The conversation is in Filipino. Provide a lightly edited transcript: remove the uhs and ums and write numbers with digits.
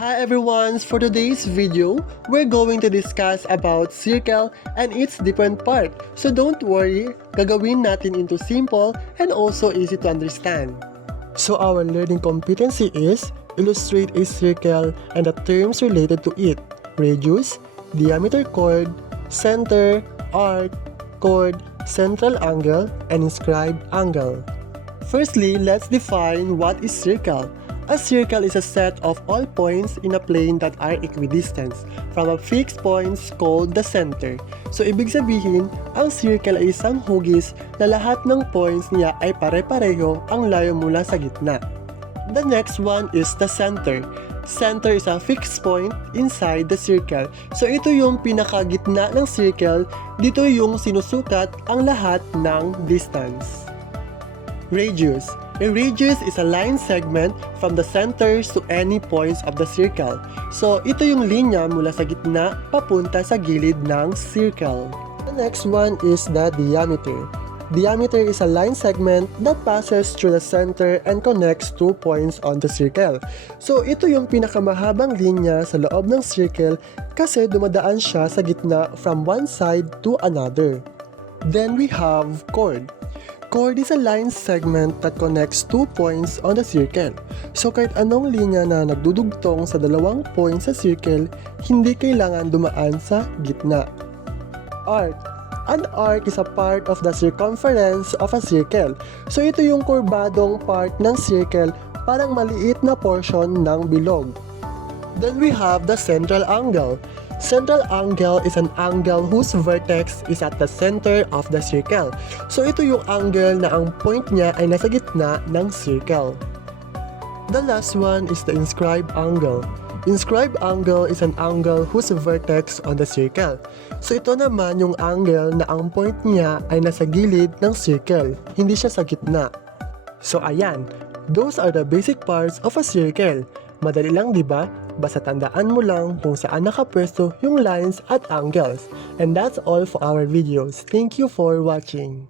Hi everyone! For today's video, we're going to discuss about circle and its different part. So don't worry, gagawin natin into simple and also easy to understand. So our learning competency is illustrate a circle and the terms related to it: radius, diameter chord, center, arc, chord, central angle, and inscribed angle. Firstly, let's define what is circle. A circle is a set of all points in a plane that are equidistant from a fixed point called the center. So ibig sabihin, ang circle ay isang hugis na lahat ng points niya ay pare-pareho ang layo mula sa gitna. The next one is the center. Center is a fixed point inside the circle. So ito yung pinakagitna ng circle, dito yung sinusukat ang lahat ng distance. Radius. A radius is a line segment from the centers to any points of the circle. So, ito yung linya mula sa gitna papunta sa gilid ng circle. The next one is the diameter. Diameter is a line segment that passes through the center and connects two points on the circle. So, ito yung pinakamahabang linya sa loob ng circle kasi dumadaan siya sa gitna from one side to another. Then we have chord. Chord is a line segment that connects two points on the circle. So kahit anong linya na nagdudugtong sa dalawang points sa circle, hindi kailangan dumaan sa gitna. Arc. An arc is a part of the circumference of a circle. So ito yung kurbadong part ng circle, parang maliit na portion ng bilog. Then we have the central angle. Central angle is an angle whose vertex is at the center of the circle. So ito yung angle na ang point niya ay nasa gitna ng circle. The last one is the inscribed angle. Inscribed angle is an angle whose vertex on the circle. So ito naman yung angle na ang point niya ay nasa gilid ng circle, hindi siya sa gitna. So ayan, those are the basic parts of a circle. Madali lang, di ba? Basta tandaan mo lang kung saan nakapwesto yung lines at angles. And that's all for our videos. Thank you for watching.